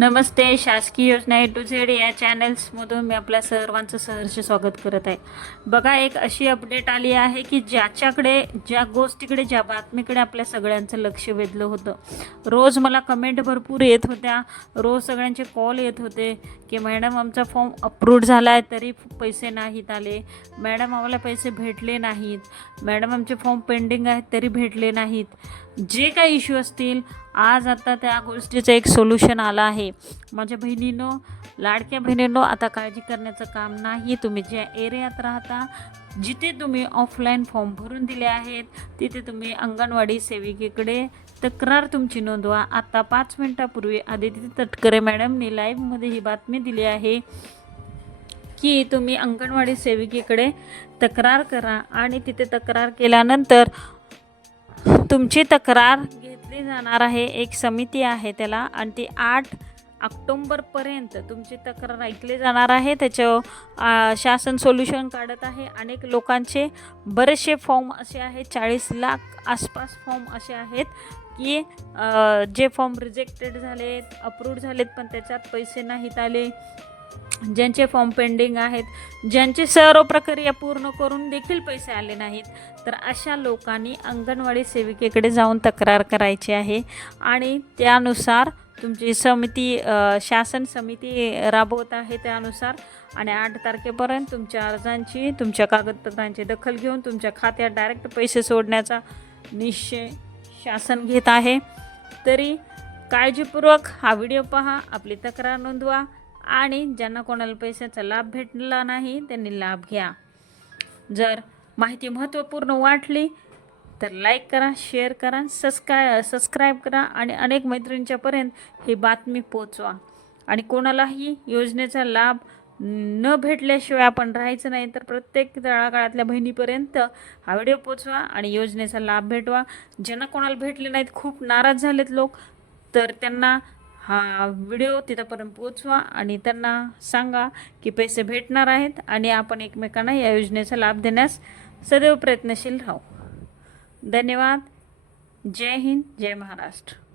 नमस्ते शासकीय योजना ए to Z या चॅनल्समधून मी आपल्या सर्वांचं सहर्ष स्वागत करत आहे. बघा एक अशी अपडेट आली आहे की ज्याच्याकडे ज्या गोष्टीकडे ज्या बातमीकडे आपल्या सगळ्यांचं लक्ष वेधलं होतं रोज मला कमेंट भरपूर येत होत्या. रोज सगळ्यांचे कॉल येत होते की मॅडम आमचा फॉर्म अप्रूव्ड झाला आहे तरी पैसे नाहीत आले. मॅडम आम्हाला पैसे भेटले नाहीत. मॅडम आमचे फॉर्म पेंडिंग आहेत तरी भेटले नाहीत. जे काही इश्यू असतील आज आता त्या गोष्टीचं एक सोल्युशन आलं आहे. माझ्या बहिणीनो लाडक्या बहिणीनो आता काळजी करण्याचं काम नाही. तुम्ही ज्या एरियात राहता जिथे तुम्ही ऑफलाईन फॉर्म भरून दिले आहेत तिथे तुम्ही अंगणवाडी सेविकेकडे तक्रार तुमची नोंदवा. आता पाच मिनटापूर्वी आदिती तटकरे मॅडमने लाईव्हमध्ये ही बातमी दिली आहे की तुम्ही अंगणवाडी सेविकेकडे तक्रार करा आणि तिथे तक्रार केल्यानंतर तुमची तक्रार घेतली जाणार आहे. एक समिती आहे त्याला. आणि ती आठ ऑक्टोंबरपर्यंत तुमची तक्रार ऐकली जाणार आहे. त्याचं शासन सोल्युशन काढत आहे. अनेक लोकांचे बरेचसे फॉर्म असे आहेत. चाळीस लाख आसपास फॉर्म असे आहेत की जे फॉर्म रिजेक्टेड झालेत अप्रूव्ड झालेत पण त्याच्यात पैसे नाहीत आले. ज्यांचे फॉर्म पेंडिंग आहेत ज्यांचे सर्व प्रक्रिया पूर्ण करून देखील पैसे आले नाहीत तर अशा लोकांनी अंगणवाडी सेविकेकडे जाऊन तक्रार करायची आहे आणि त्यानुसार तुमची समिती शासन समिती राबवत आहे त्यानुसार आणि आठ तारखेपर्यंत तुमच्या अर्जांची तुमच्या कागदपत्रांची दखल घेऊन तुमच्या खात्यात डायरेक्ट पैसे सोडण्याचा निश्चय शासन घेत आहे. तरी काळजीपूर्वक हा व्हिडिओ पहा आपली तक्रार नोंदवा. आणि ज्यांना कोणाला पैशाचा लाभ भेटला नाही त्यांनी लाभ घ्या. जर माहिती महत्त्वपूर्ण वाटली तर लाईक करा शेअर करा सबस्क्राय सबस्क्राईब करा आणि अनेक मैत्रिणींच्यापर्यंत ही बातमी पोचवा आणि कोणालाही योजनेचा लाभ न भेटल्याशिवाय आपण राहायचं नाही तर प्रत्येक तळागाळातल्या बहिणीपर्यंत हा व्हिडिओ पोचवा आणि योजनेचा लाभ भेटवा. ज्यांना कोणाला भेटले नाहीत खूप नाराज झालेत लोक तर त्यांना हा व्हिडिओ तिथंपर्यंत पोचवा आणि त्यांना सांगा की पैसे भेटणार आहेत आणि आपण एकमेकांना या योजनेचा लाभ देण्यास सदैव प्रयत्नशील राहू. धन्यवाद. जय हिंद जय महाराष्ट्र.